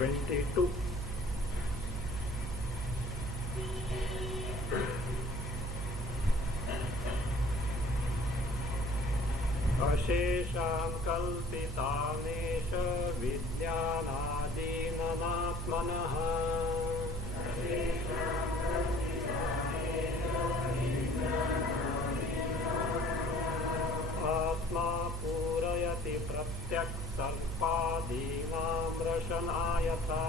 22. अशेषां कल्पितानेश विज्ञानादीननात्मनः आत्मा पूरयति प्रत्यक्सर्पादीनां रशनायथा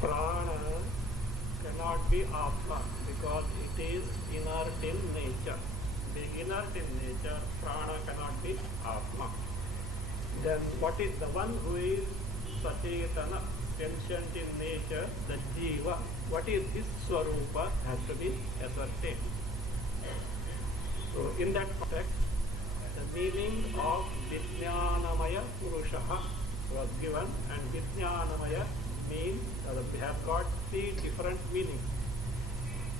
Prana cannot be Atma because it is inert in nature. Being inert in nature, Prana cannot be Atma. Then what is the one who is Sachetana, sentient in nature, the Jiva? What is his Swarupa has to be ascertained. So in that context, the meaning of Vijnanamaya Purushaha was given, and Vijnanamaya means we have got three different meanings.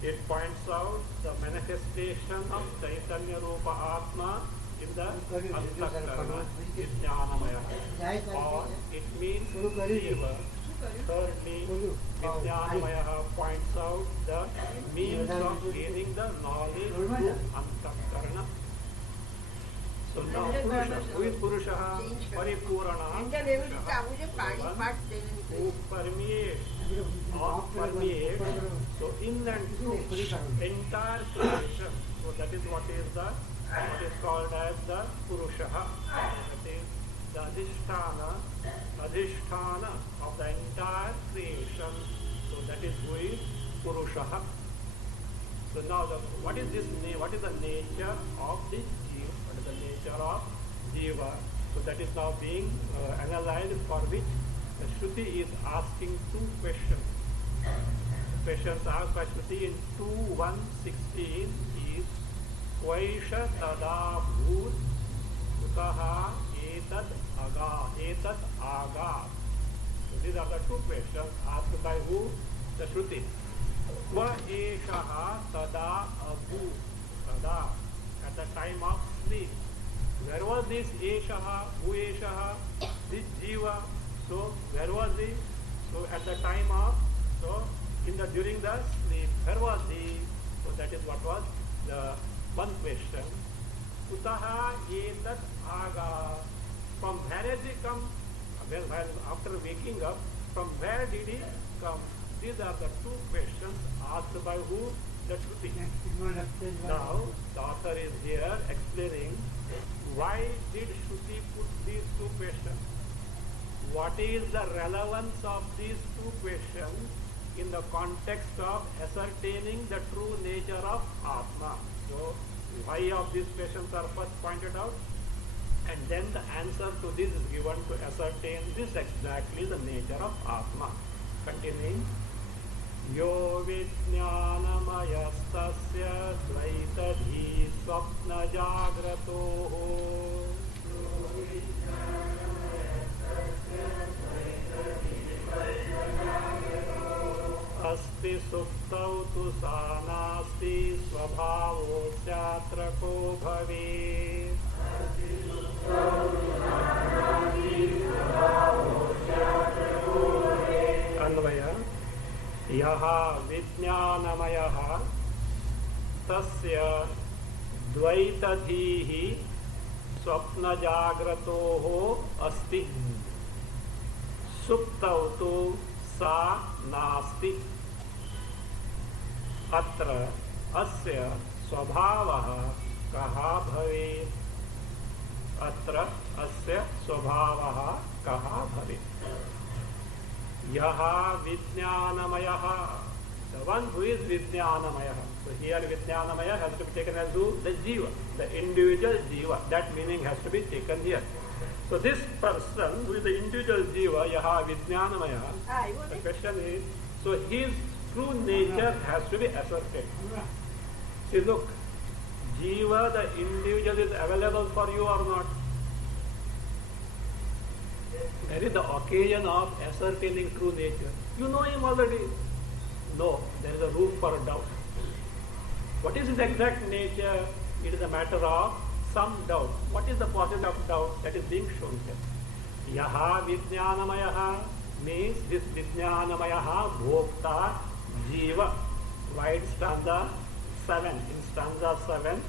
It points out the manifestation of Chaitanya Rupa Atma in the Antakarana, Vijnanamaya, or it means Jiva. Thirdly, Vijnanamaya points out the means of gaining the knowledge through Antakarana. So now Purusha, who is Purusha? Paripurana, who permeates or permeates. So in and through entire creation. So that is what is called as the Purusha. That is the adhisthana of the entire creation. So that is who is Purusha. So now what is this name? What is the nature of this Jiva? What is the nature of Jiva? So that is now being analyzed, for which the Shruti is asking two questions. Questions asked by Shruti in 2.1.16 is Kvaisha tada bhut utaha etad aga. So these are the two questions asked by who? The Shruti. Kva eshaha tada abhu tada, at the time of sleep. Where was this eshaha, who eshaha, this jiva? So where was he? So at the time of, so during the sleep, where was he? So that is what was the one question. Utaha etat aga, from where has he come? Well, after waking up, from where did he come? These are the two questions asked by who? The Shruti. Now, the author is here explaining why did Shruti put these two questions. What is the relevance of these two questions in the context of ascertaining the true nature of Atma? So, why of these questions are first pointed out, and then the answer to this is given to ascertain this exactly the nature of Atma. Continuing. Yo vijnanamayastasya dvaitadhi swapna jagratoho asti suktau tu sanasti svabhavo syatra ko bhavet. Anvaya. Yaha vijnanamayah tasya dvaitadhihi swapna jagratoho asti suptau tu sa nasti atra asya swabhavah kaha bhavet. Atra asya swabhavah kaha bhavet. Yaha vijnanamayah, the one who is vijnanamayah. So here vijnanamayah has to be taken as who? The jiva, the individual jiva. That meaning has to be taken here. So this person who is the individual jiva, yaha vijnanamayah, the question is, so his true nature has to be ascertained. See, look, jiva, the individual, is available for you or not? Where is the occasion of ascertaining true nature? You know him already. No, there is a room for doubt. What is his exact nature? It is a matter of some doubt. What is the possibility of doubt that is being shown here? Yaha Vijnanamayaha means this Vijnanamayaha Bhokta Jiva. Right, stanza 7. In stanza 7,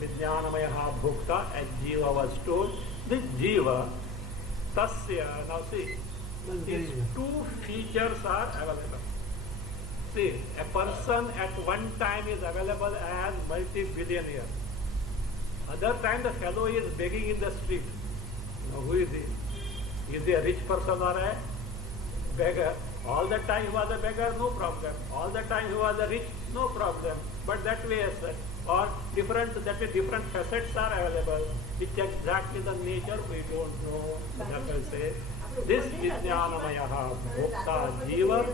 Vijnanamayaha Bhokta, as Jiva was told. This Jiva, Tasya, now see, these two features are available. See, a person at one time is available as multi-billionaire. Other time the fellow is begging in the street. Now who is he? Is he a rich person or a beggar? All the time he was a beggar, no problem. All the time he was a rich, no problem. But that way, or different facets are available. Which exactly the nature we don't know. That will say, this Vijnanamayaha Bhokta Jiva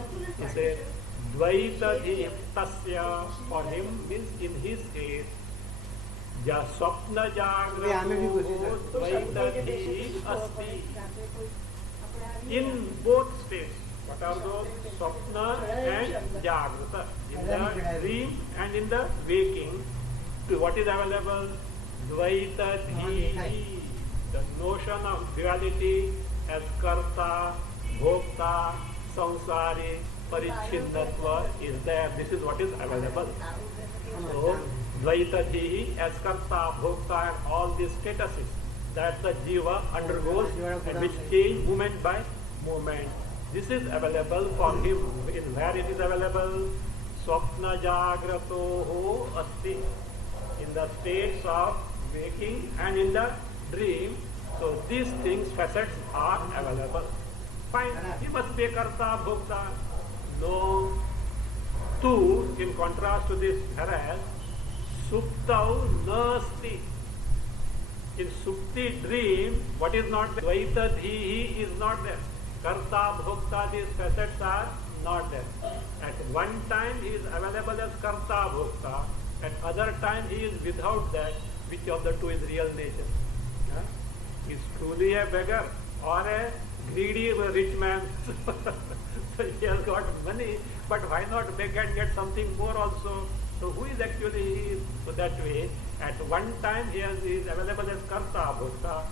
is a Dvaita Tasya, for him means in his case, Ja Swapna Jagrata Dvaita Asti. In both states, what are those? Swapna and Jagrata. In the dream and in the waking, what is available? Dvaita Dhihi. The notion of duality as Karta, Bhokta, Samsari, Parichinnatva is there. This is what is available. So, Dvaita Dhihi as Karta, Bhokta and all these statuses that the Jiva undergoes and which change moment by moment. This is available for him. In where it is available? Swapna Jagratoho Asti. In the states of waking and in the dream. So these things, facets are available. Fine. He must be a Karta, Bhokta. No. Two, in contrast to this, whereas Suptau Nasti. In Supti dream, what is not there? Dvaita Dhihi is not there. Karta, Bhokta, these facets are not there. At one time he is available as Karta, Bhokta. At other time he is without that. Which of the two is real nature? He is truly a beggar or a greedy rich man. So he has got money, but why not beg and get something more also? So who is actually he is? So that way, at one time he is available as Karta, Bhokta,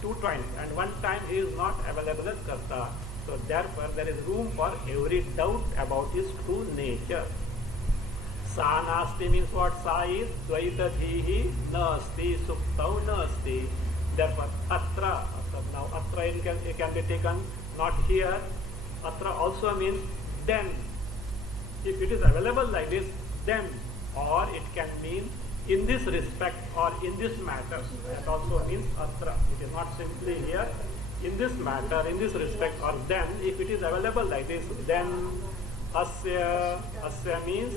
two times, and one time he is not available as Karta. So therefore there is room for every doubt about his true nature. Sa nasti means what? Sa is Dvaita Dhihi nasti, Suptau nasti. Therefore Atra, now Atra it can be taken not here. Atra also means then. If it is available like this, then, or it can mean in this respect or in this matter. That also means Atra. It is not simply here. In this matter, in this respect, or then, if it is available like this, then Asya. Asya means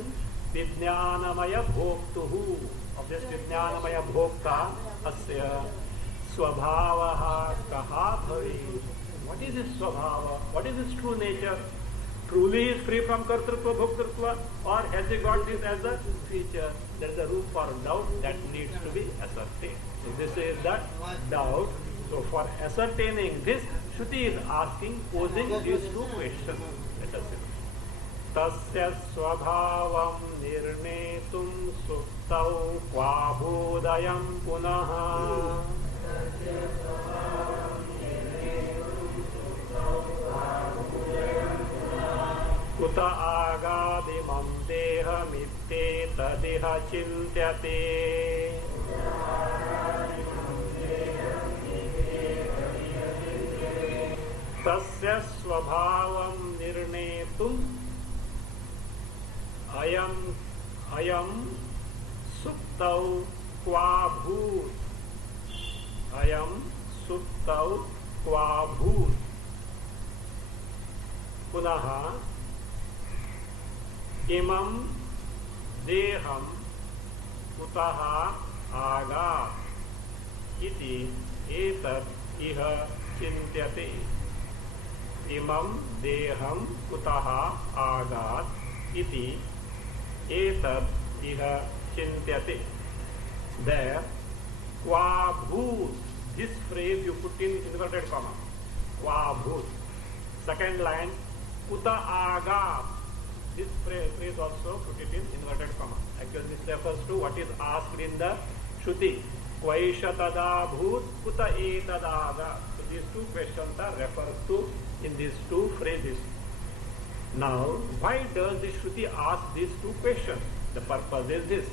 Vijnanamaya Bhoktuhu. Of this Vijnanamaya Bhokta, Asya Swabhavaha Kaha Bhavi. What is his Swabhava? What is his true nature? Truly is free from Kartrutva, Bhoktrutva, or has he got this as a feature? There is a room for doubt that needs to be ascertained. So this is the doubt. So for ascertaining this, Shruti is asking, posing these two questions. Let us see. Tasya swabhavam nirnetum suktau kvabhodayam punaha. Kuta agadimam deha mitte tadiha chintyate. Tasya swabhavam nirnetum ayam suptau kvabhut. Ayam suptau kvabhut. Punaha imam deham kutaha aga iti etat iha chintyate. Imam deham kutaha agat iti etat iha chintyate. There, kvabhut, this phrase you put in inverted comma. Kvabhut. Second line, kuta aga. This phrase also put it in inverted comma. Actually, this refers to what is asked in the Shruti. Kvaisha tada bhut kuta etadaga. So these two questions are referred to in these two phrases. Now, why does the Shruti ask these two questions? The purpose is this.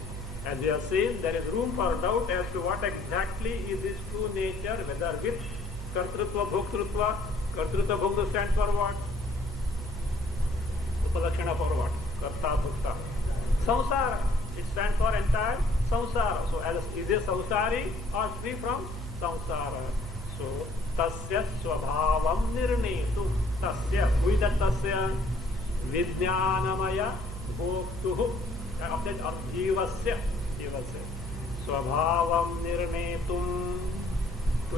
As we have seen, there is room for doubt as to what exactly is this true nature, whether with kartrutva, bhoktrutva. Kartrutva, bhokta stands for what? Upadakshana for what? Karta, bhokta. Samsara. It stands for entire samsara. So, as is a samsari or free from samsara. So, tasya swabhavam nirnetu. Tasya. Who is that tasya? Vijnanamaya bhoktuhu. Jivasya. Swabhavam nirnetum. To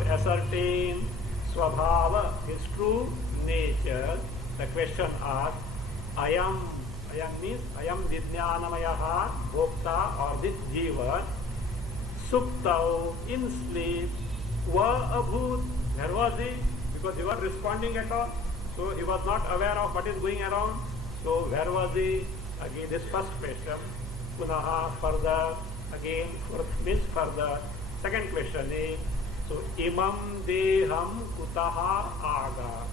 ascertain swabhava, his true nature. The question asks, ayam means ayam vijnanamayaha bhokta or this jiva suktau, in sleep, va abhut. Where was he? Because he was responding at all, so he was not aware of what is going around. So where was he? Again this first question. Punaha, further. Again means further. Second question is, so imam deham kutaha aga.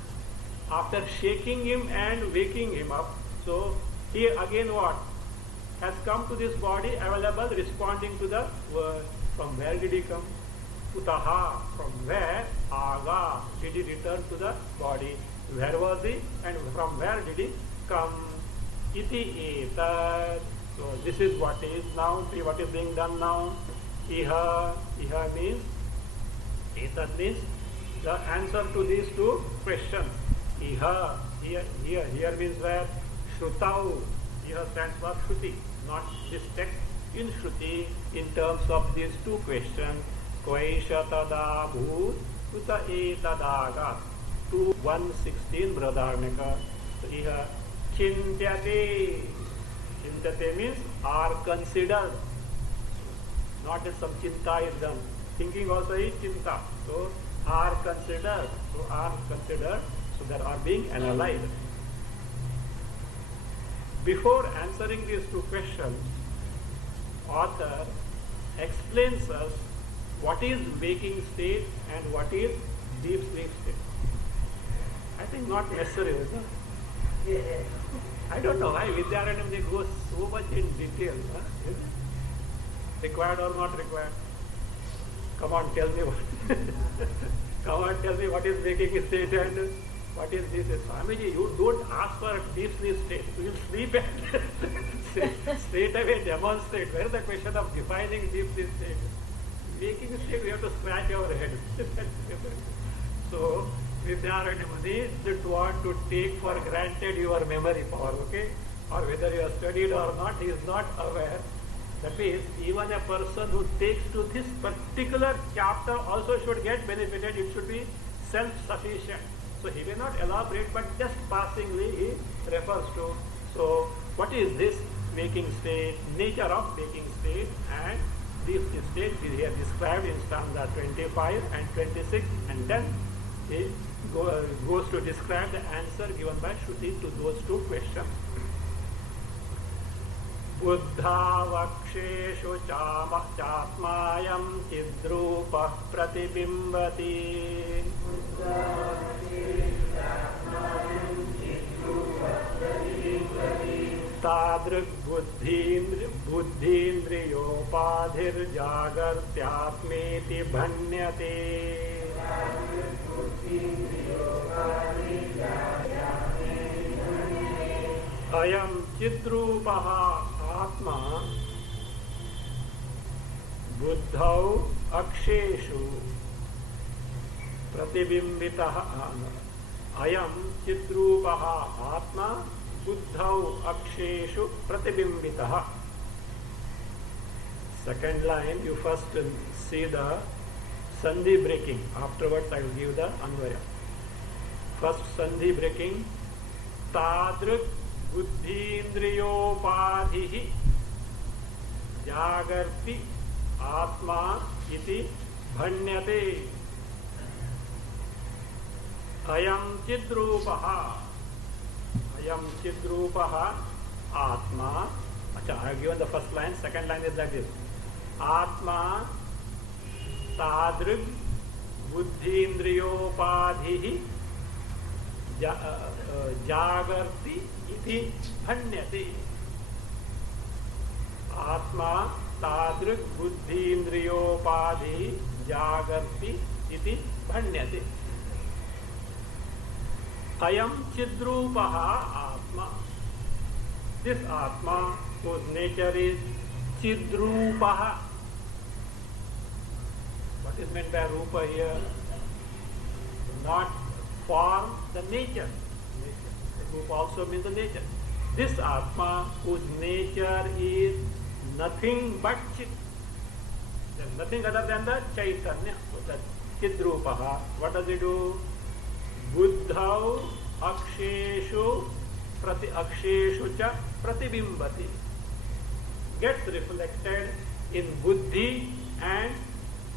After shaking him and waking him up, so he again what? Has come to this body available, responding to the word. From where did he come? Kutaha, from where? Aga, did he return to the body? Where was he and from where did he come? Iti etad. So this is what is now, see what is being done now. Iha means, etad means the answer to these two questions. Iha, here means where? Shrutau. Iha stands for Shruti, not this text. In Shruti, in terms of these two questions, Kvaisha tada bhut kuta etadaga. 116 Bradharnika. So iha chintyate. Chintyate means are considered. Not as some chinta is done. Thinking also is chinta. So are considered. So they are being analyzed. Before answering these two questions, author explains us what is waking state and what is deep sleep state. I think not necessary, is it? I don't know why Vidyaranam they go so much in detail. Huh? Is it? Required or not required? Come on, tell me what. Come on, tell me what is waking state and what is this? Swamiji, you don't ask for a deep sleep state. You will sleep and straight away demonstrate. Where is the question of defining deep sleep state? Waking state, we have to scratch our head. So, Vidyaranamani did want to take for granted your memory power, okay? Or whether you have studied or not, he is not aware. That means, even a person who takes to this particular chapter also should get benefited. It should be self-sufficient. So he may not elaborate, but just passingly he refers to. So what is this waking state, nature of waking state and deep state we have described in stanza 25 and 26, and then he goes to describe the answer given by Shruti to those two questions. Buddhavaksheshu chatmayam chidrupa pratibimbati tadrik buddhindriyopadhir jagartyatmeti bhanyate ayam chidrupaha atma buddhau aksheshu pratibimbitaha ayam chidrupaha atma buddhau aksheshu pratibimbitaha. Second line, you first see the sandhi breaking. Afterwards I will give the anvaya. First sandhi breaking. Tadrik buddhindriyopadhihi jagarti atma iti bhanyate ayam chidrupaha atma. I have given the first line, second line is like this. Atma tadrig buddhindriyopadhi jagarti iti bhanyati. Atma tadrig buddhindriyopadhi jagarti iti bhanyati. Ayam chidrupaha atma. This atma whose nature is chidrupaha. What is meant by rupa here? Not form, the nature. Rupa also means the nature. This atma whose nature is nothing but chit. There is nothing other than the chaitanya. So that chidrupaha. What does it do? Buddhau aksheshu cha pratibimbati. Gets reflected in buddhi and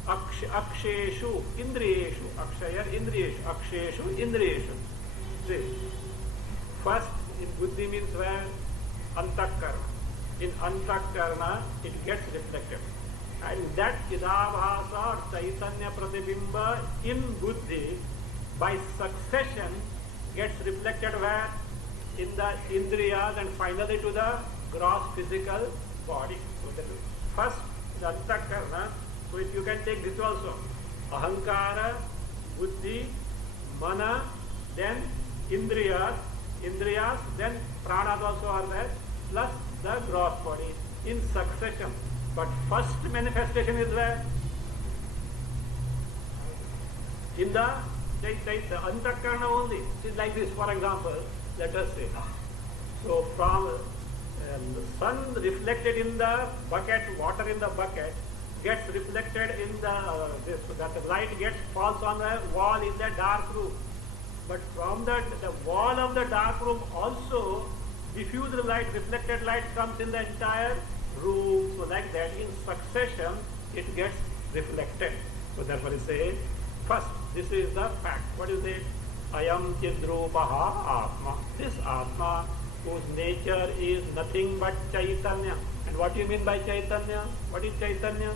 aksheshu, indriyeshu. Akshaya indriyeshu. Aksheshu indriyeshu. See, first in buddhi means where? Antakarna. In antakarna it gets reflected. And that chidabhasa or chaitanya pratibimba in buddhi by succession gets reflected where? In the indriyas and finally to the gross physical body. So that is first the antakarna. So if you can take this also, ahankara, buddhi, mana, then indriyas, then pranas also are there, plus the gross body in succession. But first manifestation is where? In the antakarna only. It is like this, for example, let us say. So from the sun reflected in the bucket, water in the bucket, gets reflected in that the light falls on the wall in the dark room. But from the wall of the dark room also diffused light, reflected light comes in the entire room. So like that in succession it gets reflected. So therefore it says, first this is the fact. What is it? Ayam chidrupaha atma. This atma whose nature is nothing but chaitanya. And what do you mean by chaitanya? What is chaitanya?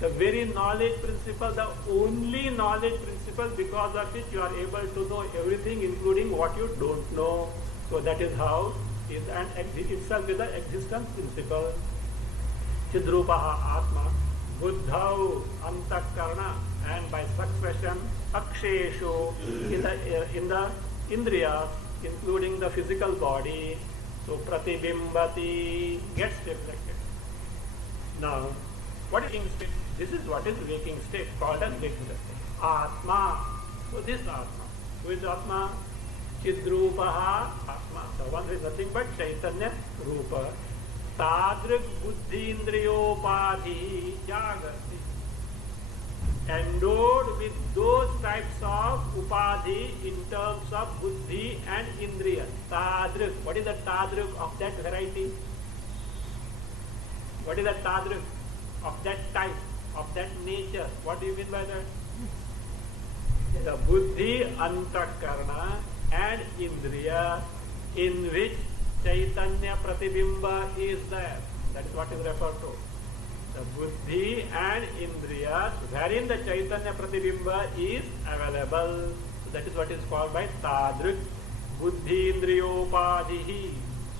The very knowledge principle, the only knowledge principle because of which you are able to know everything including what you don't know. So that is how itself is the existence principle. Chidrupaha atma, buddhau antakarna, and by succession aksheshu in the indriyas including the physical body. So pratibimbati gets reflected. Now, what is waking state? This is what is waking state, called as waking state. Atma. So this Atma. Who is Atma? Chidrupaha Atma. The one who is nothing but Chaitanya Rupa. Tadrik buddhi indriyopadhi jagarti. Endowed with those types of upadhi in terms of buddhi and indriya. Tadrik. What is the tadrik of that variety? What is the tadrik of that type, of that nature? What do you mean by that? The buddhi, antakarna and indriya in which Chaitanya pratibimba is there. That is what is referred to. The buddhi and indriyas wherein the Chaitanya pratibimba is available. So that is what is called by tadrik buddhi indriyopadhi.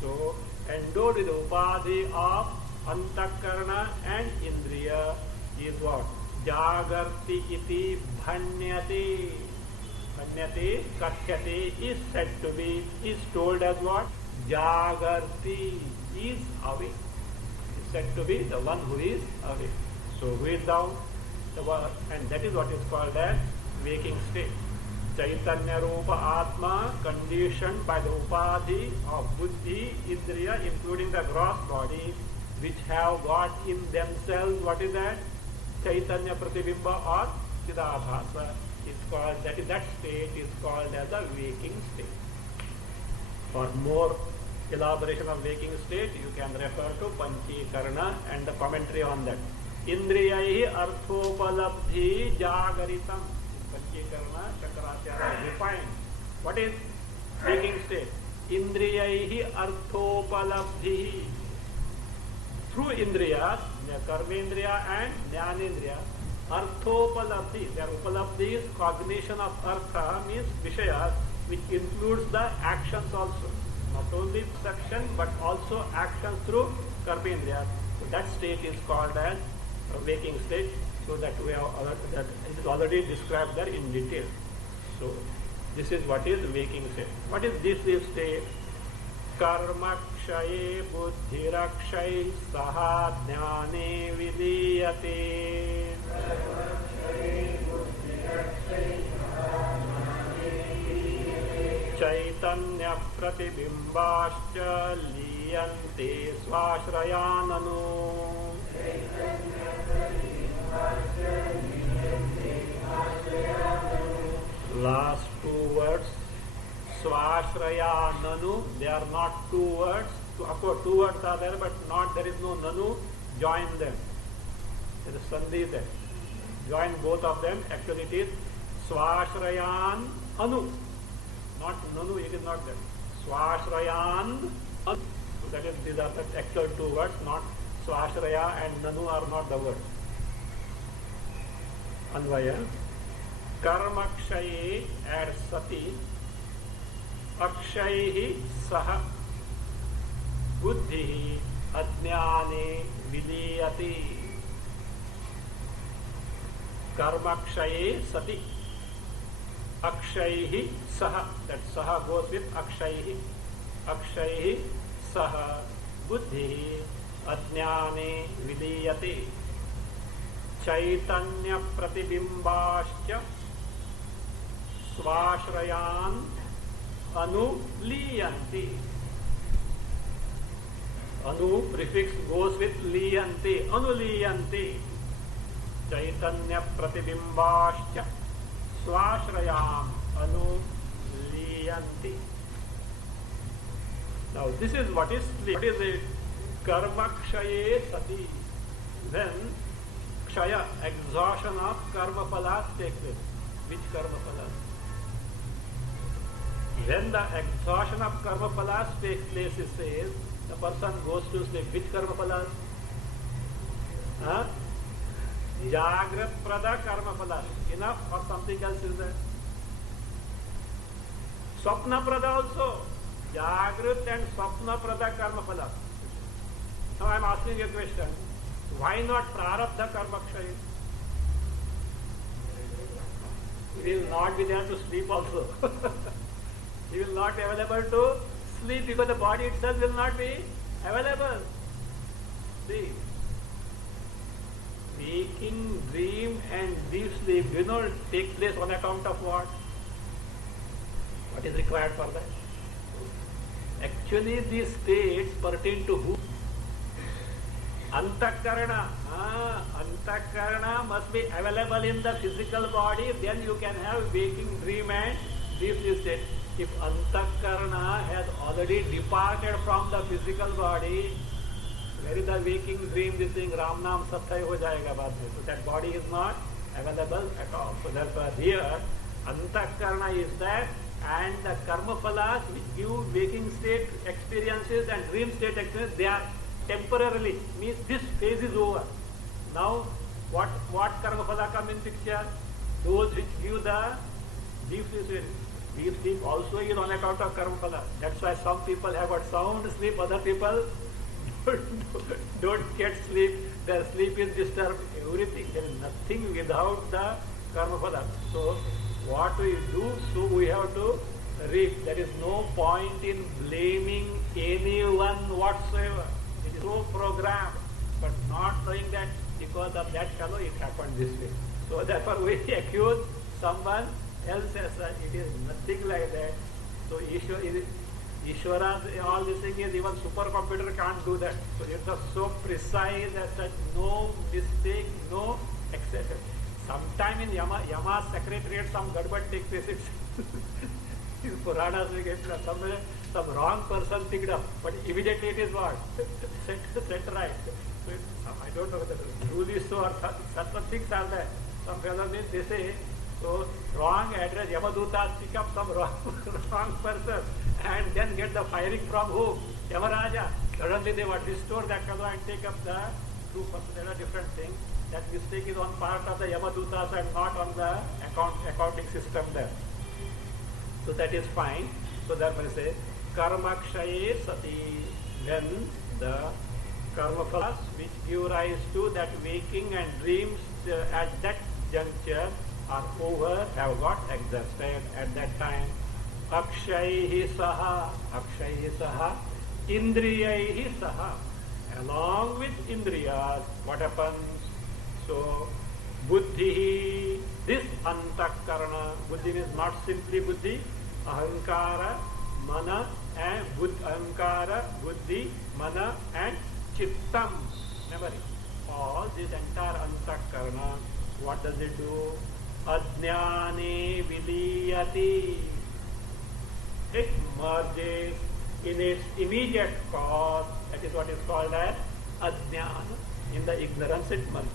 So endowed with the upadhi of antakarna and indriya is what? Jagarti iti bhanyati. Bhanyati, kathyati is said to be, is told as what? Jagarti is awake. Is said to be the one who is awake. So who is down? And that is what is called as waking state. Chaitanya Rupa Atma conditioned by the upadhi of buddhi, indriya, including the gross body, which have got in themselves, what is that? Chaitanya Pratibimba or Chidabhasa is called, that state is called as a waking state. For more elaboration of waking state, you can refer to Panchikarna and the commentary on that. Indriyaihi arthopalabdhi jagaritam. Panchikarna, Shankaracharya defined. What is waking state? Indriyaihi arthopalabdhi. through indriyas, karmendriya and jnanendriya, arthopalabdhi. Their upalabdhi is cognition of artha, means vishayas, which includes the actions also. Not only perception but also actions through karmendriya. So that state is called as a waking state. So that we have that it is already described there in detail. So this is what is waking state. What is this state? Karma kshaye buddhirakshay saha jnane vidiyate. Chaitanya pratibimbascha liyante swashrayananu. Last two words, swashraya nanu, they are not two words. Of course, two words are there, but not there is no nanu. Join them. There is sandhi there. Join both of them. Actually, it is swashrayan anu, not nanu. It is not there. Swashrayan anu. So that is, these are the actual two words. Not swashraya and nanu are not the words. Anvaya. Karmakshaye add sati, akshayhi saha, buddhihi ajnane vidiyati. Karmakshaye sati, akshayhi saha, that saha goes with akshayhi, akshayhi saha, buddhihi ajnane vidiyati. Chaitanya pratibimbascha swashrayan anuliyanti. Anu prefix goes with liyanti, anuliyanti. Chaitanya pratibimbascha swashrayan anuliyanti. Now this is what is sleep. What is it? Karmakshaye sati. Then kshaya, exhaustion of karma phalas takes place. Which karma phalas? When the exhaustion of karma phalas takes place, it says, the person goes to sleep. Which karma phalas? Jagrat prada karma phalas. Enough or something else is there? Swapna prada also. Jagrat and swapna prada karma phalas. Now I am asking a question. Why not prarabdha karma kshaya? He will not be there to sleep also. He will not be available to sleep because the body itself will not be available. See, waking, dream and deep sleep, take place on account of what? What is required for that? Actually, these states pertain to who? Antakarana. Antakarana must be available in the physical body, then you can have waking, dream and deep sleep state. If Antakarana has already departed from the physical body, where is the waking, dream, this thing, Ram Naam Sathai ho jayega baad mein. So that body is not available at all. So therefore here, Antakarana is that, and the karma phalas which give waking state experiences and dream state experiences, they are temporarily, means this phase is over. Now, what karma phala come in picture? Those which give the deep sleep. Deep sleep also is on account of karma phala. That's why some people have got sound sleep, other people don't get sleep. Their sleep is disturbed. Everything, there is nothing without the karma phala. So, what we do, so we have to reap. There is no point in blaming anyone whatsoever. It is so programmed, but not knowing that because of that fellow it happened this way. So therefore we accuse someone else as such. It is nothing like that. So Ishwara's all this thing is, even supercomputer can't do that. So it is so precise as such, no mistake, no exception. Sometime in Yama's secretariat some gadbad takes place. In Puranas we get some wrong person picked up, but immediately it is what? set right. So I don't know whether the rule is so or certain things are there. Some fellows they say, so wrong address, Yamadutas pick up some wrong person. and then get the firing from who? Yamaraja. Suddenly they would restore that fellow and take up the true person. That's a different thing. That mistake is on part of the Yamadutas and not on the accounting system there. So that is fine. So therefore we say, karma kshaye sati, when the karma phalas which give rise to that waking and dreams at that juncture are over, have got exhausted at that time. Akshayhi saha, indriyaihi saha. Along with indriyas, what happens? So, buddhi, this antakarana, buddhi means not simply buddhi, ahankara, mana, and ahankara, buddhi, mana, and chittam, memory. All this entire antakarana, what does it do? Ajnane viliyati. It merges in its immediate cause. That is what is called as ajnana. In the ignorance it merges.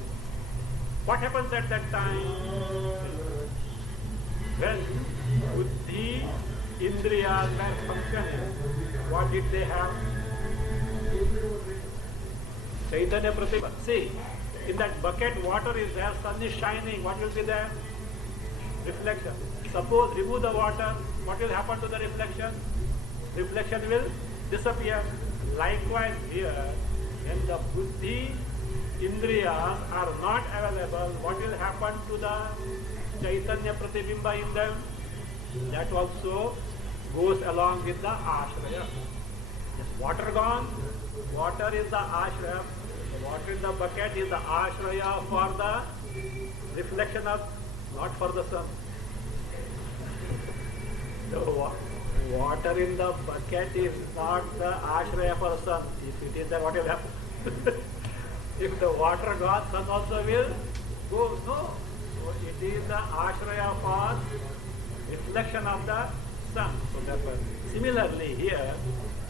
What happens at that time? When buddhi, indriyas were functioning, what did they have? Chaitanya Pratibha. See, in that bucket water is there, sun is shining, what will be there? Reflection. Suppose remove the water, what will happen to the reflection? Reflection will disappear. Likewise here, when the buddhi, indriyas are not available, what will happen to the Chaitanya Pratibimba in them? That also goes along with the ashraya. Is water gone? Water is the ashraya. The water in the bucket is the ashraya for the reflection of, not for the sun. The water in the bucket is not the ashraya for the sun. If it is, then what will happen? If the water gone, sun also will go. No. So it is the ashraya for reflection of the sun. So therefore, similarly here,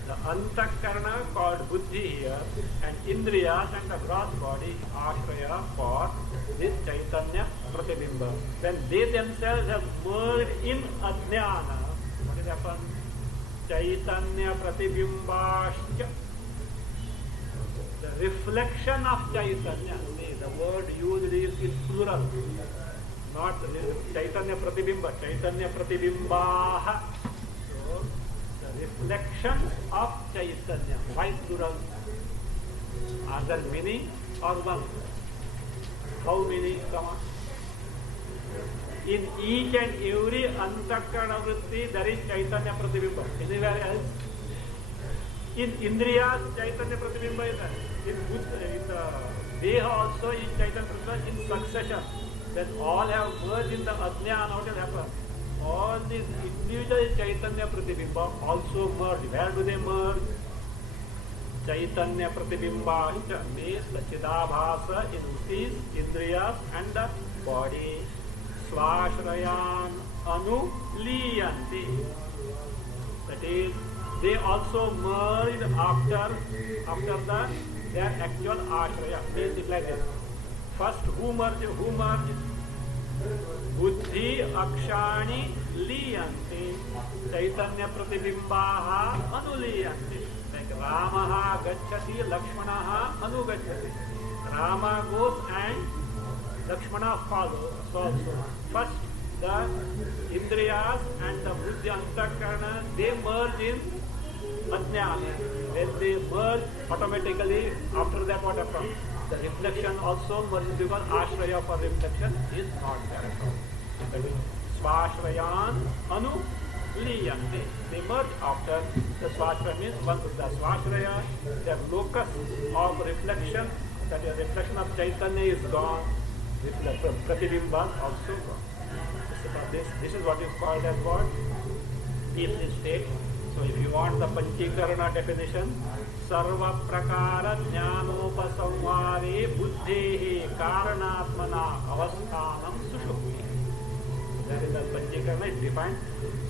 the antakarana called buddhi here, and indriyas and the gross body ashraya for this Chaitanya Pratibimba. When they themselves have merged in ajnana, what will happen? Chaitanya Pratibimbashya. The reflection of Chaitanya. See, the word used is in plural, not Chaitanya Pratibimba, Chaitanya Pratibimbaha. So, the reflection of Chaitanya. Why plural? Are there many or one? How many? Come on. In each and every antakarana vritti, there is Chaitanya Pratibimba. Anywhere else? In Indriyas, Chaitanya Pratibimba is there. In the Deha also is Chaitanya Pratibimba in succession. Then all have merged in the Ajnana, what will happen? All these individual Chaitanya Pratibimba also merge. Where do they merge? Chaitanya Pratibimba means the Chidabhasa in these Indriyas and the body. Swashrayan anuliyanti. That is, they also merge after their actual ashraya. Means it like this. First, who merged? Buddhi akshani liyanti. Chaitanya pratibimbaha anuliyanti. Like Ramaha gacchati, Lakshmanaha anugacchati. Rama goes and Lakshmana follows also. First, the Indriyas and the Buddhi Antakarana, they merge in Ajnana. When they merge, automatically, after that what happens? The reflection also merges because Ashraya for reflection is not there at all. That is, Swashrayan Anu Liyante. They merge after the Swashraya means one with the Swashraya, the locus of reflection, that is, reflection of Chaitanya is gone. Pratibimba also gone. This is what is called as what? Deep state. So if you want the Panchikarana definition, Sarva Prakara Jnanopasamvare Buddhehe Karanatmana Avasthanam Sushupti. That is the Panchikarana is defined.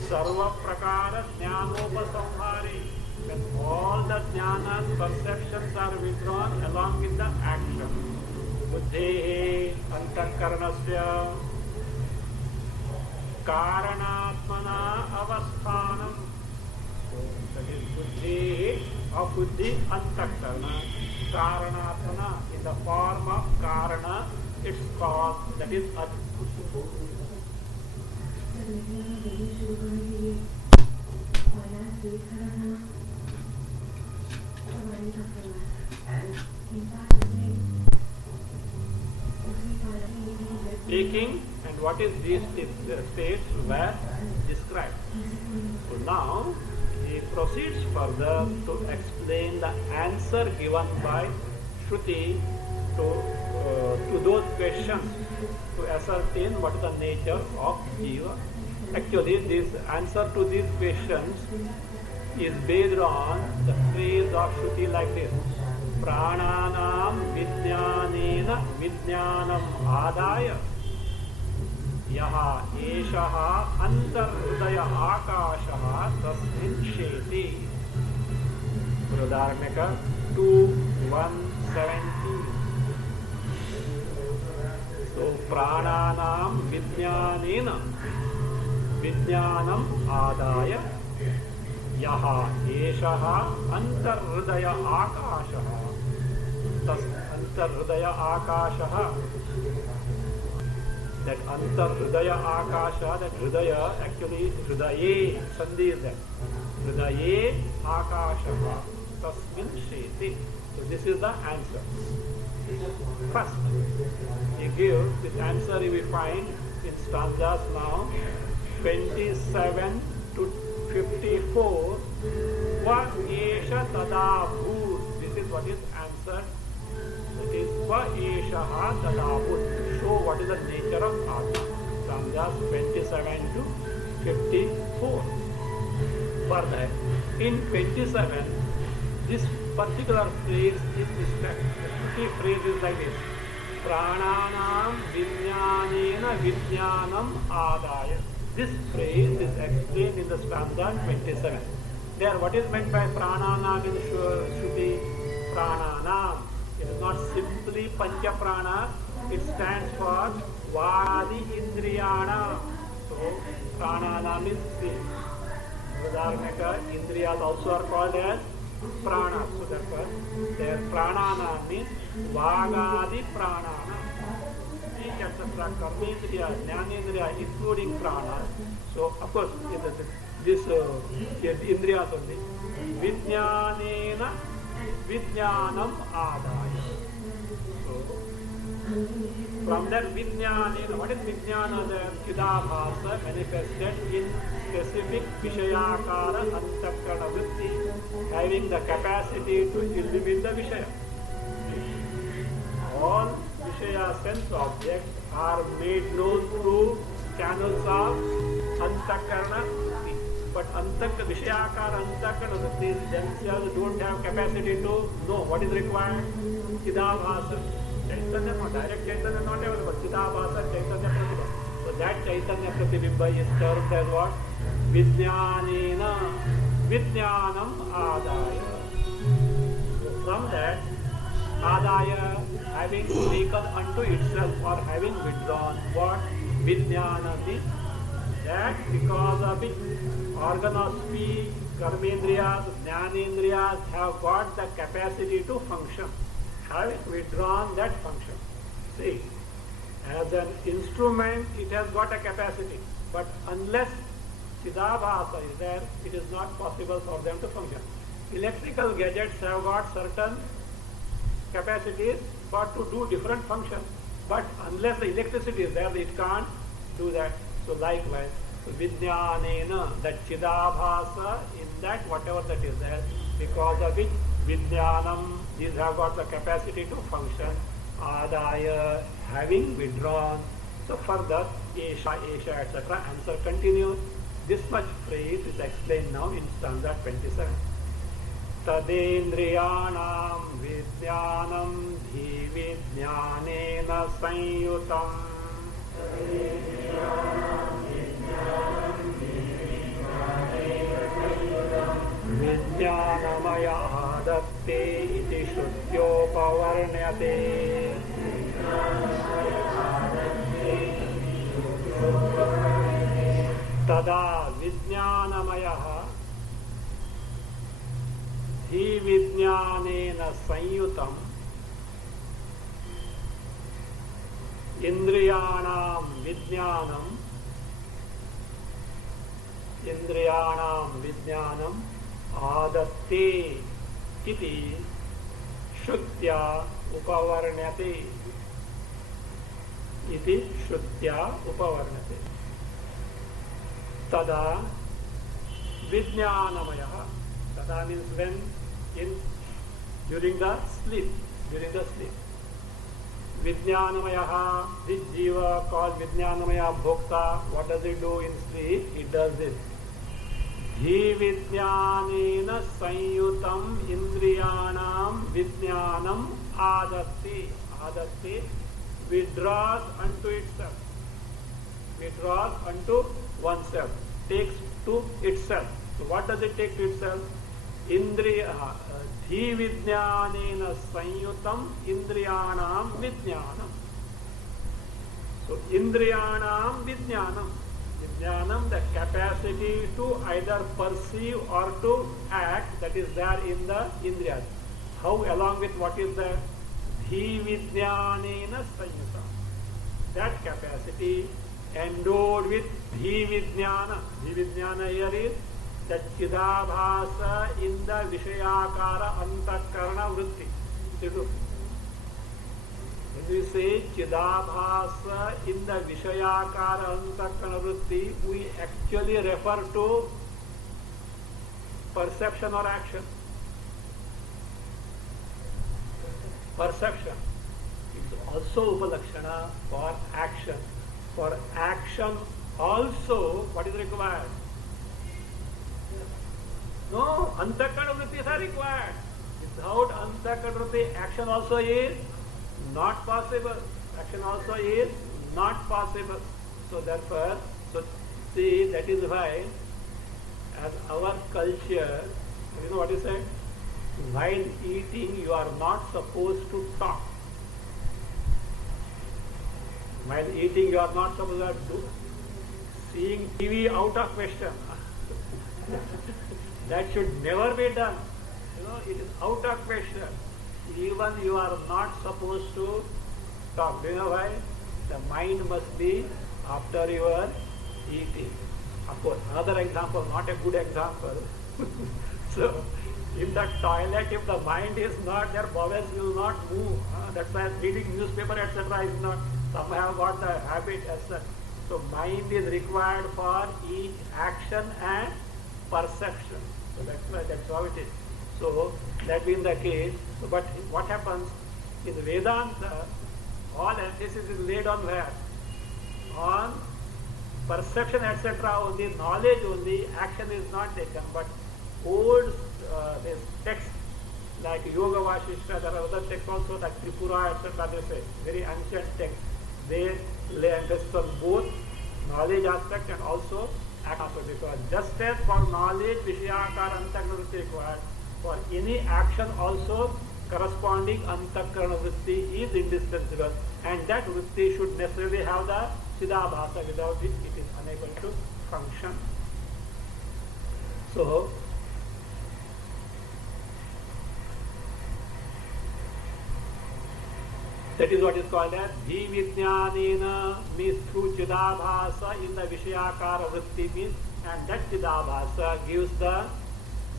Sarva Prakara Jnanopasamvare. When all the jnanas, perceptions are withdrawn along with the action. Buddhehe Antakaranasya Karanatmana Avasthanam. So that is buddhi of buddhi antakarana, karanatana in the form of karana, it's called, that is adbhuti. Taking and what is these states were described. So now he proceeds further to explain the answer given by Shruti to those questions to ascertain what is the nature of Jiva. Actually, this answer to these questions is based on the phrase of Shruti like this: Prananam Vijnanena Vijnanam Adaya Yaha Eshaha Antarhridaya Akashaha Tasmin Sheti. Udaharanaka 2:117. So Prananam Vijnanena Vijnanam Adaya Yaha Eshaha Antarhridaya Akashaha. Antarhridaya Akashaha. That Antarhridaya Akasha, that Hridaya, actually Hridaye, Sandhi is there. Hridaye Akashaha Tasmin Sheti. So this is the answer. First, he gives this answer we find in stanzas now 27 to 54. Va esha tada bhut. This is what is answered. That is va eshaha tada bhut. Show what is the nature of Atma. Stanzas 27 to 54. Further, in 27, this particular phrase is described. The key phrase is like this: Prananam Vijnanena Vijnanam Adaya. This phrase is explained in the stanza 27. There, what is meant by Prananam in Shruti? Prananam. It is not simply Pancha Prana. It stands for Vadi Indriyana. So, Prananam is three. Udaharanaka, Indriyas also are called as Prana. So, therefore, their Prananam means Vagadi Pranana. Etc. Karmendriya, Jnanendriya, including Prana. So, of course, this Indriyas only. Vijnanena Vijnanam Adaya. So, from that Vijnanena, what is Vijnana there? Chidabhasa manifested in specific Vishayakara Antakarana Vritti, having the capacity to illuminate the Vishaya. All Vishaya sense objects are made known through channels of Antakarana, but Vishayakara Antakarana Vrittis themselves don't have capacity to know what is required. Chidabhasa, Chaitanya, direct Chaitanya not available. Chidabhasa, Chaitanya Pratibha. So that Chaitanya Pratibimba is termed as what? Vijnanena Vijnanam Adaya. So from that, Adaya, having taken unto itself or having withdrawn what? Vijnanati. That because of it, organ of speech, karmendriyas, jnanendriyas have got the capacity to function. Having withdrawn that function. See, as an instrument, it has got a capacity. But unless Chidabhasa is there, it is not possible for them to function. Electrical gadgets have got certain capacities for to do different functions. But unless the electricity is there, it can't do that. So likewise, Vijnanena, that Chidabhasa, in that whatever that is there, because of which Vijnanam, these have got the capacity to function. Adaya, having withdrawn. So further, Esha, etc. answer continues. This much phrase is explained now in stanza 27. Tadendriyanam Vijnanam Dhi Vijnanena Sanyutam. Vijnanamaya Adatte iti Shrutyopavarnyate. Tada Vijnanamaya Vijnanena Sanyutam Indriyanam Vijnanam Adatte iti Shuddhya Upavarnate iti Shuddhya Upavarnate Tada Vijnanamaya. Tada means when during the sleep. Vijnanamaya, this jiva called Vijnanamaya Bhokta, what does it do in sleep? It does this. Dhi Vijnanena Sanyutam Indriyanam Vijnanam Adatti. Adatti withdraws unto itself. Withdraws unto oneself. Takes to itself. So what does it take to itself? Dhi Vijnanena Sanyutam Indriyanam Vijnanam. So Indriyanam Vijnanam. Vijnanam, the capacity to either perceive or to act, that is there in the Indriyas. How along with what is there? Dhi Vijnanena Sanyutam. That capacity endowed with Dhi Vijnana. Dhi Vijnana here is the Chidabhasa in the Vishayakara Antakarana Vritti. When we say Chidabhasa in the Vishayakara Antakarana Vritti, we actually refer to perception or action. Perception is also Upalakshana for action. For action also, what is required? No, Antakarana Vrittis are required. Without Antakarana Vritti, action also is not possible. Action also is not possible. So therefore, see, that is why, as our culture, you know what is said? While eating, you are not supposed to talk. While eating, you are not supposed to do. Seeing TV out of question. That should never be done. You know, it is out of question. Even you are not supposed to talk. Do you know why? The mind must be after your eating. Of course, another example, not a good example. So, in the toilet, if the mind is not there, bowels will not move. That's why reading newspaper, etc. is not. Some have got the habit as such. So, mind is required for each action and perception. So, that's how it is. So, that being the case, but what happens in Vedanta, all emphasis is laid on where? On perception, etc. only, knowledge only, action is not taken. But old texts like Yoga Vashishta, there are other texts also like Tripura, etc. They say, very ancient texts. They lay emphasis on both knowledge aspect and also action. Because just as for knowledge, Vishayakara Antakarana Vritti required, for any action also corresponding Antakarana Vritti is indispensable, and that Vritti should necessarily have the Chidabhasa. Without it, it is unable to function. So, that is what is called as Dhi Vijnanena, means through Chidabhasa in the Vishayakara Vritti means, and that Chidabhasa gives the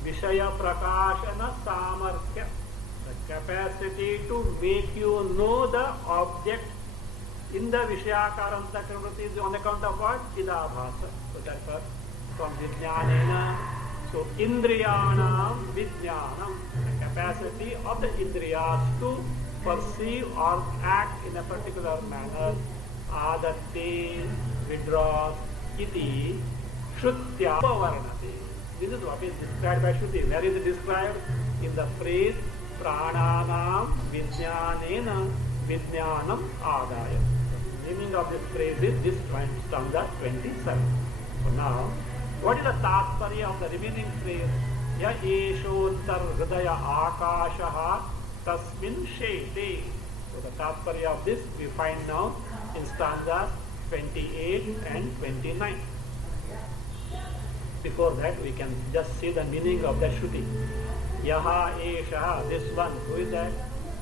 Vishaya Prakashana Samarthya, the capacity to make you know the object in the Vishayakara Antakarana Vritti is on account of what? Chidabhasa. So therefore, from Vijnanena, so Indriyanam Vijnanam, the capacity of the Indriyas to perceive or act in a particular manner, Adatte, withdraws, iti, Shuddhya Varnate. This is what is described by Shruti. Where is it described? In the phrase Prananam Vijnanena Vijnanam Adaya. The meaning of this phrase is this stanza 27. So now, what is the tatparya of the remaining phrase? Ya Eshontar Hridaya Akashaha Tasmin Shete. So the tatparya of this we find now in stanzas 28 and 29. Before that, we can just see the meaning of the Shruti. Yaha Esha, this one, who is that?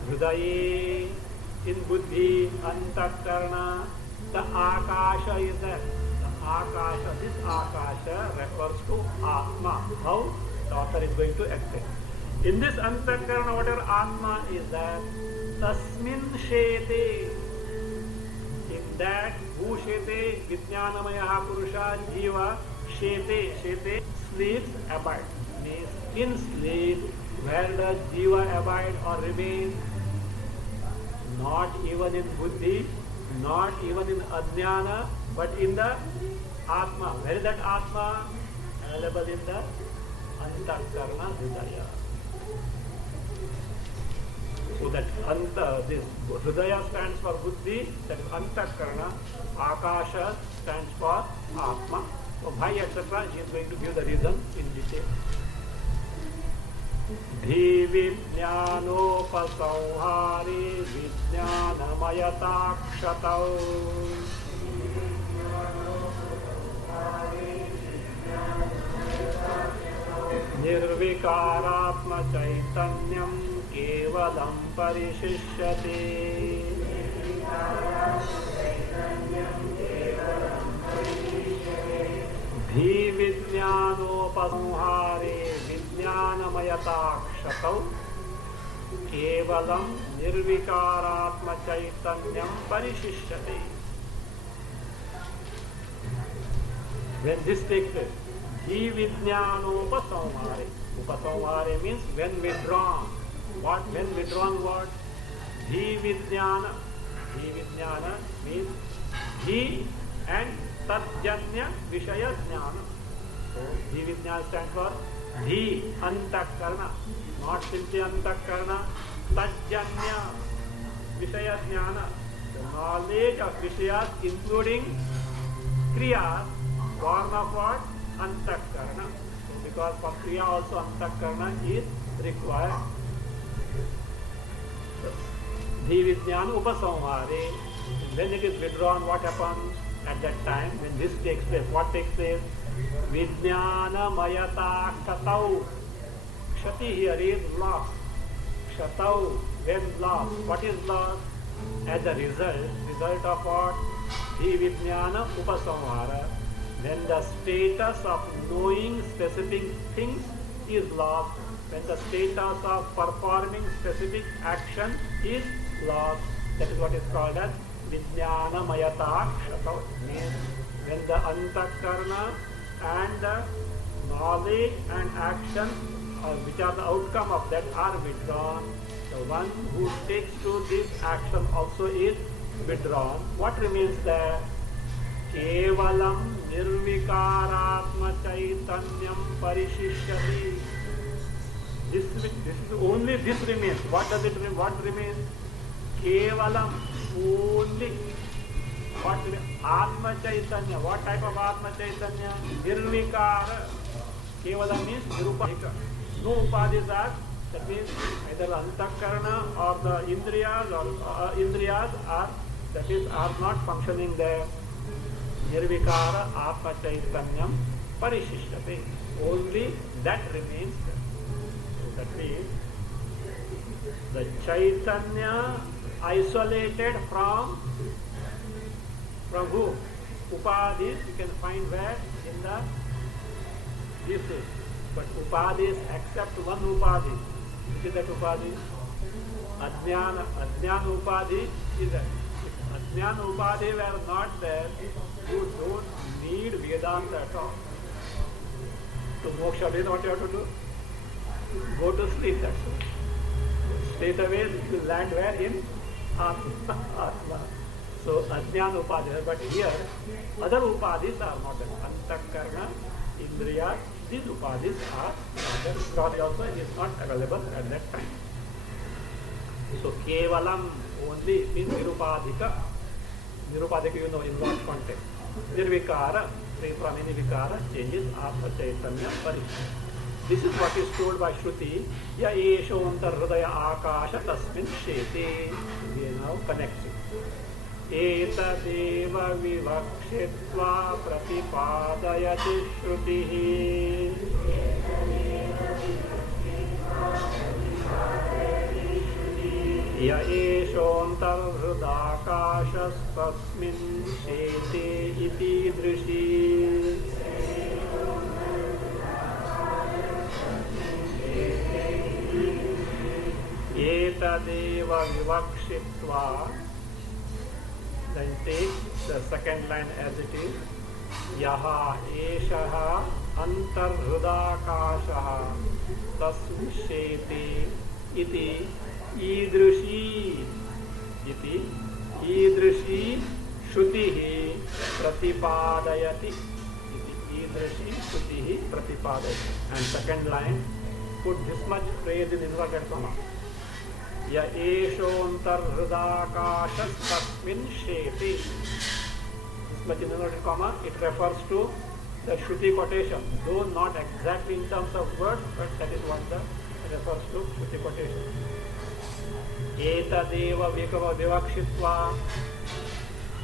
Hridaye, in Buddhi, Antakarna. The Akasha is that. The Akasha, this Akasha refers to Atma. How? The author is going to explain. In this Antakarna, whatever Atma is that, Tasmin Shete. In that, who Shete, Vijnanamaya Purusha, Jiva, Shete, Shete, sleeps, abide. Means in sleep, where does Jiva abide or remain? Not even in Buddhi, not even in Ajnana, but in the Atma. Where is that Atma? Available in the Antakarna Hridaya. So that this Hridaya stands for Buddhi, that is Antakarna. Akasha stands for Atma. So Bhai, etc., he is going to give the reason in detail. Dhi vijnanopasamhari vijnanamayatakshatau nirvikaratma chaitanyam kevalam parishishyate. Dhi vijnanopasamhari vijnanamayatakshatau kevalam nirvikaratma chaitanyam parishishyate. When this takes place, Dhi vijnanopasamhari. Upasamhari means when withdrawn. What? When withdrawn what? Dhi vijnana. Dhi vijnana means Dhi and Tatjanya Vishaya Jnana. So, Dhi Vijnana stands for Dhi Antakarna, not simply Antakarna, Tatjanya Vishaya Jnana. The knowledge of Vishayas including Kriyas, born of what? Antakarna. So, because for Kriya also Antakarna is required. Dhi Vijnana Upasamhare. When it is withdrawn, what happens? At that time, when this takes place, what takes place? Vijnana mayata kshatau. Kshati here is loss. Kshatau, when lost. What is lost? As a result of what? Dhi vijnana upasamhara. When the status of knowing specific things is lost, when the status of performing specific action is lost, that is what is called as Vijnana Mayata Kshatau. Means when the Antakarna and the knowledge and action, which are the outcome of that, are withdrawn, the one who takes to this action also is withdrawn. What remains there? Kevalam nirvikaratma chaitanyam parishishyati. This is only this remains. What does it remain? What remains? Kevalam, only. What Atma Chaitanya? What type of Atma Chaitanya? Nirvikara. Kevalam means nirupadika. No upadhis are, that means either Antakarna or the Indriyas are, that is, are not functioning there. Nirvikara Atma Chaitanyam Parishishyate. Only that remains there. So that means the Chaitanya isolated from who? Upadhis you can find where? In the this. But upadhis except one upadhi. Which is that upadhi? Ajnana. Ajnana upadhi is that. If Ajnana upadhi were not there, you don't need Vedanta at all. To moksha, you know what you have to do? Go to sleep, that's all. Straight away you land where? In Atma. So Ajnana upadhi, but here other upadhis are not there. Antakarna, Indriya, these upadhis are not there. God also is not available at that time. So Kevalam only means Nirupadhika. Nirupadhika you know in what context? Nirvikara, free from any vikara, changes Atma Chaitanya Parisha. This is what is told by Shruti. Ya Yeshontar Hridaya Akasha Tasmin Shete. We now connect it. Etadeva vivakshitva pratipadayati Shrutihi. य एषोऽन्तर्हृदाकाशस्तस्मिन् शेते इति दृशी एतदेव विवक्षित्वा. Then take the second line as it is. Yaha eshaha antarhridakashaha tasmisheti iti idrishi shutihi pratipadayati. Idrishi shutihi pratipadayati. And second line, put this much phrase in inverted comma. Ya eshontarhridakashastasmin sheti. This much in inverted comma, it refers to the Shruti quotation, though not exactly in terms of words, but that is what it refers to, Shruti quotation. Etadeva vivakshitva,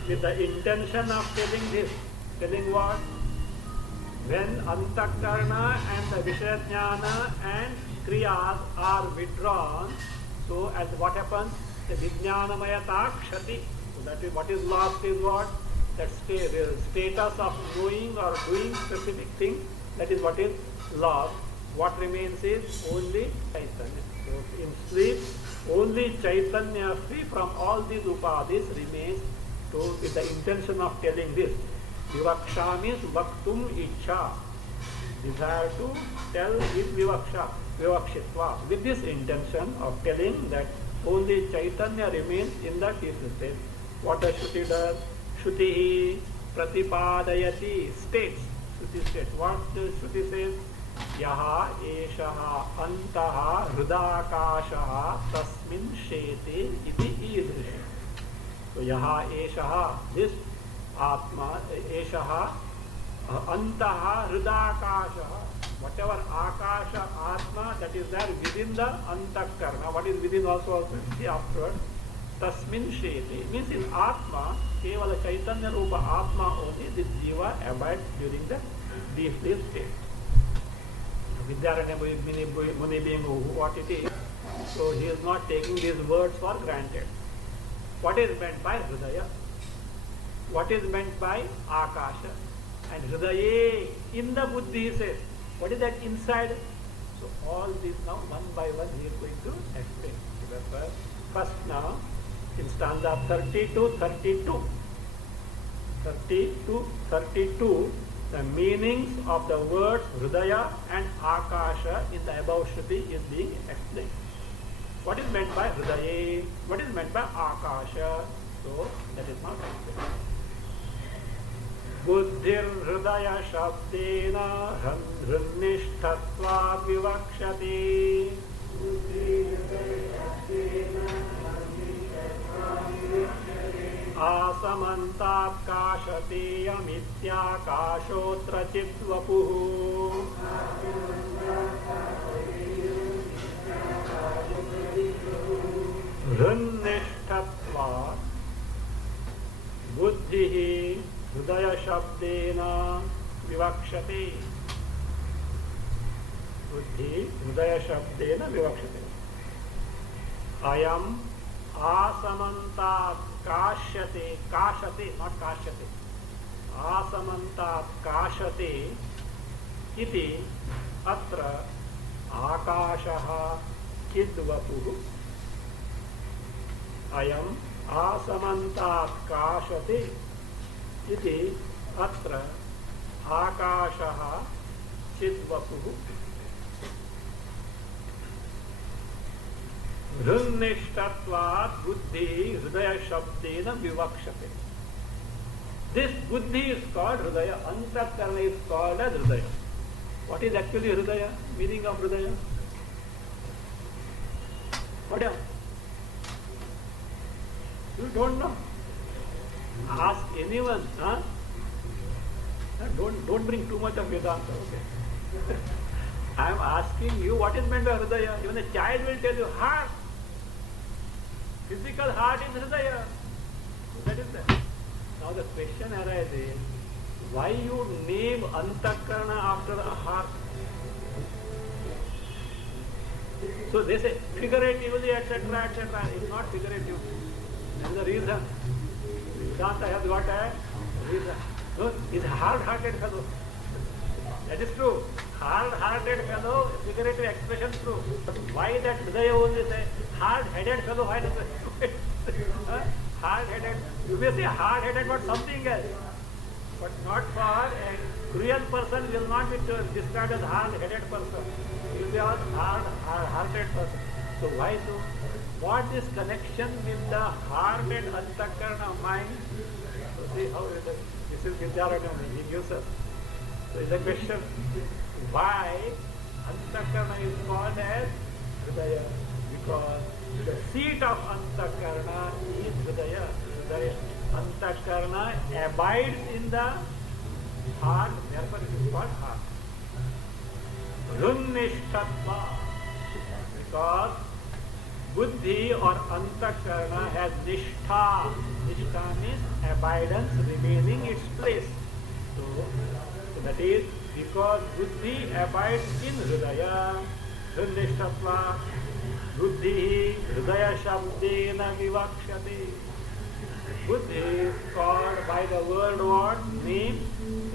with the intention of telling this, telling what? When antakarna and the Vishayajnana and Kriyas are withdrawn, so as what happens? The Vijnanamayata kshati. So that is what is lost is what? That status of knowing or doing specific thing, that is what is lost. What remains is only Chaitanya. So in sleep, only Chaitanya free from all these upadhis remains, to with the intention of telling this. Vivaksha means vaktum ichha. Desire to tell is vivaksha, vivakshitva. With this intention of telling that only Chaitanya remains in the state. What does Shruti does? Shruti pratipadayati, states. Shruti states. What does Shruti says? Yaha eshaha antaha hridakashaha tasmin sheti iti idrishi. So yaha eshaha, this atma, eshaha antaha hridakashaha. Whatever akasha, atma, that is there within the antakarna. What is within also see afterwards. Tasmin sheti means in atma, kevala chaitanya rupa atma only, this jiva abides during the deep sleep state. Vidyaranya Muni being what it is, so he is not taking these words for granted. What is meant by hridaya? What is meant by akasha? And hridaye, in the buddhi, he says. What is that inside? So all this now one by one he is going to explain. Remember, first now in stanza 30 to 32, the meanings of the words hridaya and akasha in the above Shruti is being explained. What is meant by hridaye? What is meant by akasha? So that is not explained. Buddhir hridaya shabdena hrinnishtatva vivakshati. Asamantat kashate amitya kashotra chidvapuhu. Hrinnishtatva buddhihi hridaya shabdena vivakshate. Buddhi hridaya shabdena vivakshate. Ayam asamantat kashate, not kashyate. Asamantat kashate iti atra akashaha chidvapuhu. Ayam asamantat kashate iti atra akashaha chidvapuhu. Hrinnishtatvat buddhi hridaya shabdena vivakshate. This buddhi is called hridaya. Antakarna is called as hridaya. What is actually hridaya? Meaning of hridaya? What else? You don't know. Ask anyone. Huh? Don't bring too much of Vedanta. Okay. I am asking you what is meant by hridaya. Even a child will tell you heart. Physical heart is hridaya. So that is that. Now the question arises, why you name antakarna after a heart? So they say figuratively, etc., etc. It's not figurative. There is a reason. Vedanta has got a reason. So he's a hard-hearted fellow. That is true. Hard-hearted fellow, figurative expression true. But why that Hridaya only say hard-headed fellow? Why does it? Hard-headed. You may say hard-headed but something else. But not for a cruel person will not be described as hard-headed person. He will be a hard-hearted person. So why so? What is connection with the heart and antakarana mind? So see how it is. This is Vidyaranam, he gives us. So is the question, why antakarana is called as Hridaya? Because the seat of antakarana is Hridaya. Antakarana abides in the heart, therefore it is called heart. Runnishtatva, because buddhi or antakarana has nishtha. Nishtha means abidance, remaining its place. So that is because buddhi abides in Hridaya. Runnishtatva, buddhi Hridaya shabdena vivakshati. Buddhi is called by the word what? Name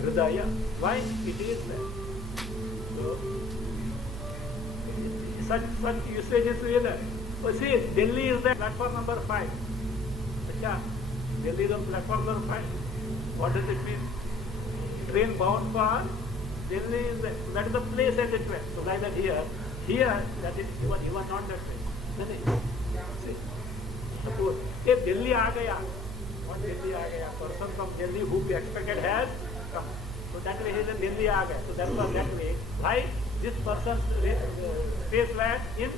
Hridaya. Why? It is there. So, such usages are there. Oh, see, Delhi is there, platform number 5. Achha, Delhi is on platform number 5. What does it mean? Train bound for Delhi is there. That is the place at it went. So like that here, that is, he was not that place. See, suppose, if Delhi aa gaya, what Delhi aa gaya? Person from Delhi who we expected has come. So that way he is in Delhi aa gaya. So therefore that way, why this person stays where? In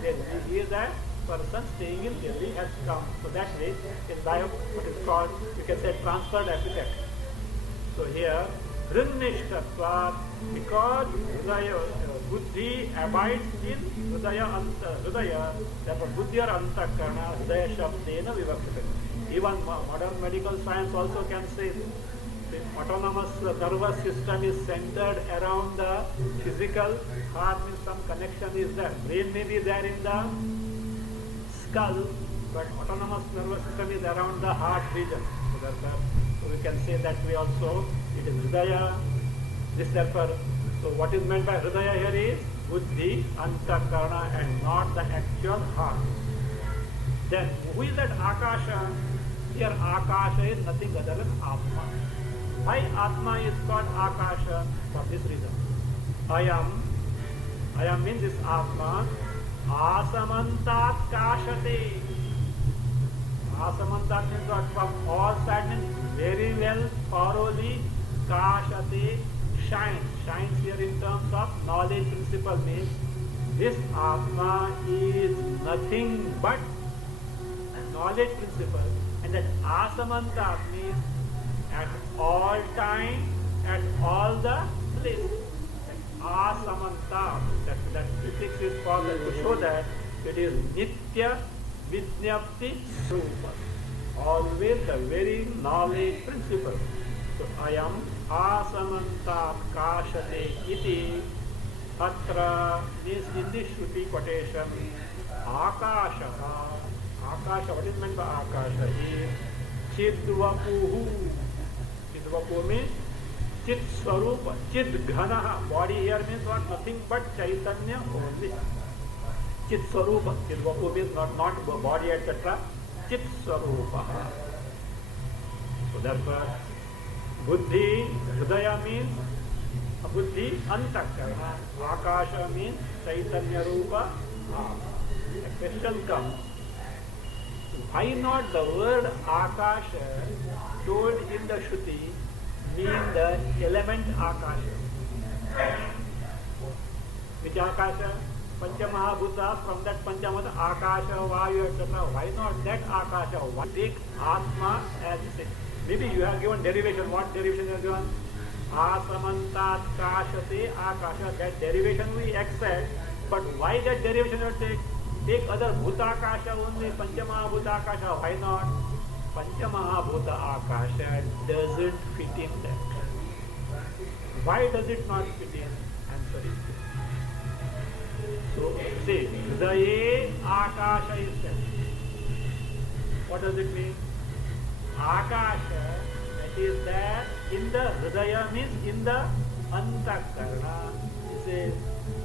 Delhi. He is a person staying in Delhi has come. So that way, in bio, what is called, you can say transferred epithet. So here, Hrinnishtatvat, because buddhi abides in Hridaya, therefore buddhi or antakarana, Hridaya shabdena vivakshati. Even modern medical science also can say the autonomous nervous system is centered around the physical heart, means some connection is there. Brain may be there in the skull, but autonomous nervous system is around the heart region. So we can say that way also. It is Hridaya. This therefore, so what is meant by Hridaya here is buddhi, antakarana, and not the actual heart. Then who is that Akasha? Here Akasha is nothing other than Atma. Why Atma is called Akasha? For this reason. Ayam means this Atma. Asamantat kashate. Asamantat means what? From all sides means very well, thoroughly, kashate, shines. Shines here in terms of knowledge principle means this Atma is nothing but a knowledge principle. And that Asamantat means at all time, at all the places. Asamanta, that physics is called to show that it is Nitya Vidyapti Srupa. Always the very knowledge principle. So I am Asamanta Kashate iti Atra is in this Shruti quotation Akasha. Akasha, what is meant by Akasha? Is Chidvapuhu. Chidvapu means Chit Swarupa, Chit Ghanaha. Body here means what? Nothing but Chaitanya only. Chit Swarupa. Chidvapu means not body, etc. Chit Swarupa. So therefore, Buddhi, Hridaya means Buddhi, Antakarana. Akasha means Chaitanya Rupa. The question comes, why not the word Akasha told in the Shruti mean the element Akasha? Which Akasha? Panchamahabhuta, from that Panchamata, Akasha, Vayu, etc. Why not that Akasha? Why take Atma as it? Maybe you have given derivation. What derivation you have given? Asamantat Kashate Akasha. That derivation we accept. But why that derivation you take? Take other Bhutakasha only, Panchamahabhuta Akasha. Why not? Panchamahabhuta Akasha doesn't fit in that. Why does it not fit in? Answer is So, see, Hridaye Akasha is there. What does it mean? Akasha, that is there in the Hridaya means in the Antakarana. It says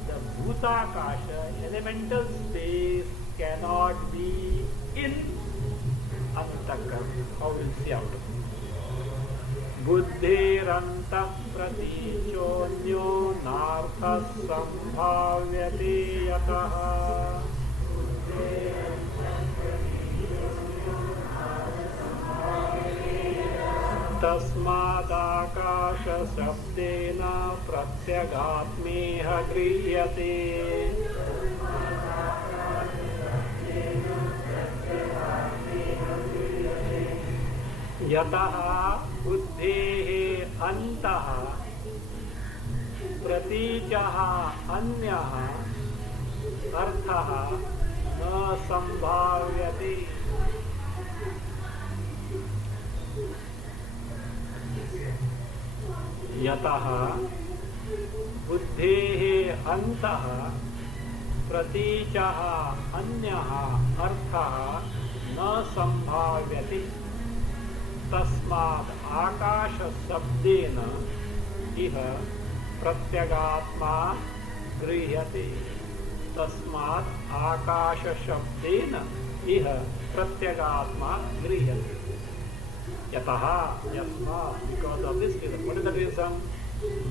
the Bhutakasha, elemental space, cannot be in Antakarana. How will see out? Buddhiranta pratichonyo nartha sambhavyate yataha. तस्मादाकाश शब्देन प्रत्यगात्मेह गृह्यते यतः बुद्धेः अन्तः प्रतीचः अन्यः अर्थः न संभाव्यते यतः बुद्धेः अन्तः प्रतीचः अन्यः अर्थः न संभाव्यते तस्मात् आकाश शब्देन इह प्रत्यगात्मा गृह्यते तस्मात् आकाश शब्देन इह प्रत्यगात्मा गृह्यते Yataha, yasma, because of this reason. What is the reason?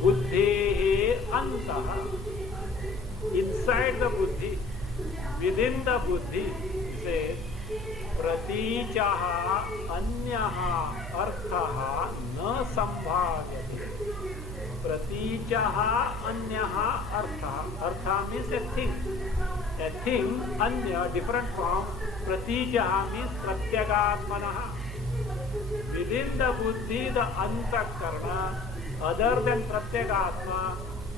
Buddhehe antaha. Inside the buddhi, within the buddhi, it says, pratichaha anyaha arthaha na sambhavyate. Pratichaha anyaha artha. Artha means a thing. A thing, anya, different from pratichaha means pratyagatmanaha. Within the buddhi, the antakarana, other than pratyagatma,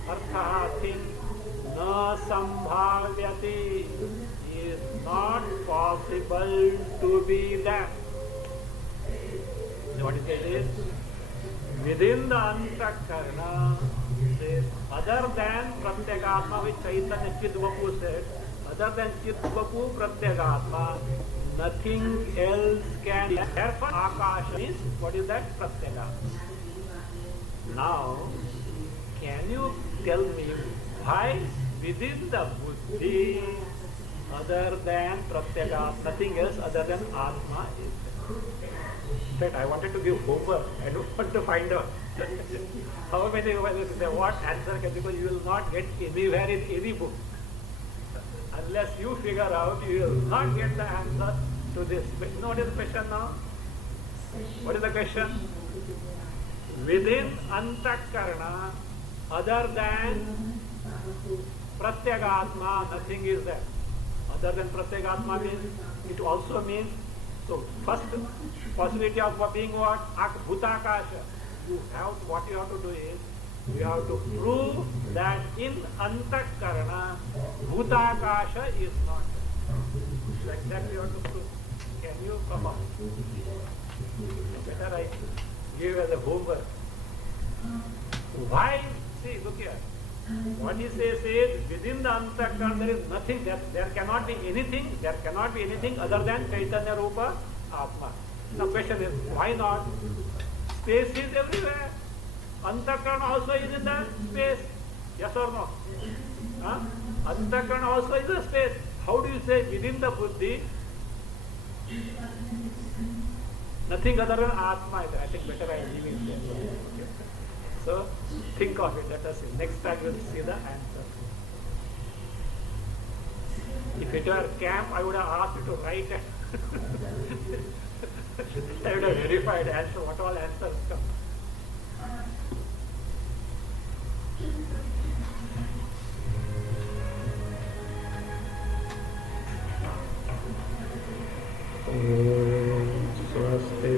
artha, thing, na sambhavyati, is not possible to be that. What is it? Within the antakarana, other than pratyagatma, which Chaitanya Chidvapu said, other than Chidvapu pratyagatma, nothing else can. Therefore, Akasha is, what is that? Pratyaka. Now, can you tell me why within the buddhi, other than Pratyaka, nothing else other than Atma is there? In fact, I wanted to give homework. I don't want to find out how many, what answer can, because you will not get anywhere in any book. Unless you figure out, you will not get the answer to this. You know what is the question now? What is the question? Within Antakarana, other than Pratyagatma, nothing is there. Other than Pratyagatma means, it also means, so first possibility of being what? Bhutakasha. What you have to do is, you have to prove that in Antakarana, Bhutakasha is not there. Like that you have to prove. Can you come up? Better I give as a homework. Why? See, look here. What he says is, within the Antakarana there is nothing, there cannot be anything other than Chaitanya Rupa Atma. The question is, why not? Space is everywhere. Antakarana also is in the space. Yes or no? Huh? Antakarana also is a space. How do you say within the buddhi? Nothing other than Atma is there. I think better I am leaving it there. Okay. So think of it. Let us see. Next time we will see the answer. If it were camp, I would have asked you to write it. I would have verified answer, what all answers come. Swasti